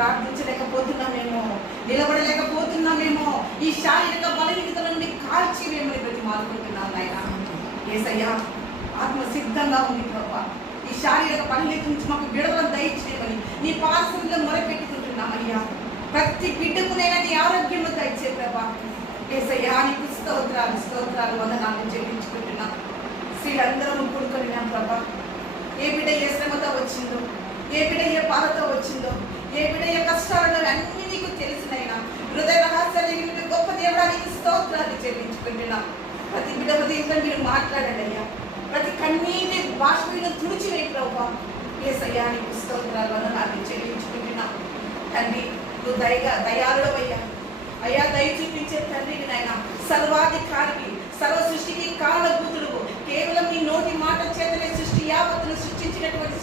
ప్రార్థించలేకపోతున్నామేమో, నిలబడలేకపోతున్నామేమో, ఈ శారీరక బలహీనత నుండి కాల్చి మిమ్మల్ని ప్రతి మారుకుంటున్నాం నాయన. యేసయ్యా, ఆత్మ సిద్ధంగా ఉంది ప్రభా. ఈ శారీరక బలహీనత నుంచి మాకు విడుదల దయచేయమని నీ పాసంలో మొరపెట్టుకుంటున్నామయ్యా. ప్రతి బిడ్డకు నేను నీ ఆరోగ్యము దయచే ప్రభా. యేసయ్యా, నీకు స్తోత్రాలు స్తోత్రాలు వందనాలు చెల్లించుకుంటున్నాం. స్త్రీలందరూ కూడుకొనినాం ప్రభా. ఏ బిడ్డ ఏ శ్రమతో వచ్చిందో, ఏ బిడ్డ ఏ బాధతో వచ్చిందో, ఏ బిడ్డ ఏ కష్టాలలో అన్ని నీకు తెలిసినైనా హృదయ రహస్యాలు గొప్ప దేవుడానికి స్తోత్రాలు చెల్లించుకుంటున్నాం. ప్రతి బిడ్డ హృదయంతో మీరు మాట్లాడండి అయ్యా. ప్రతి కన్నీటి బాష్పీను తుడిచివేయి ప్రభా. యేసయ్యా, నీకు స్తోత్రాలు వందనాలు చెల్లించుకుంటున్నాం. తండ్రి, నువ్వు దయాళుడవయ్యా. అయ్యా, దయ చూపించే తండ్రిని నాయన, సర్వాధికారికి, సర్వ సృష్టికి కారణభూతుడు, కేవలం నీ నోటి మాట చేతనే సృష్టి యావత్తును సృష్టించినటువంటి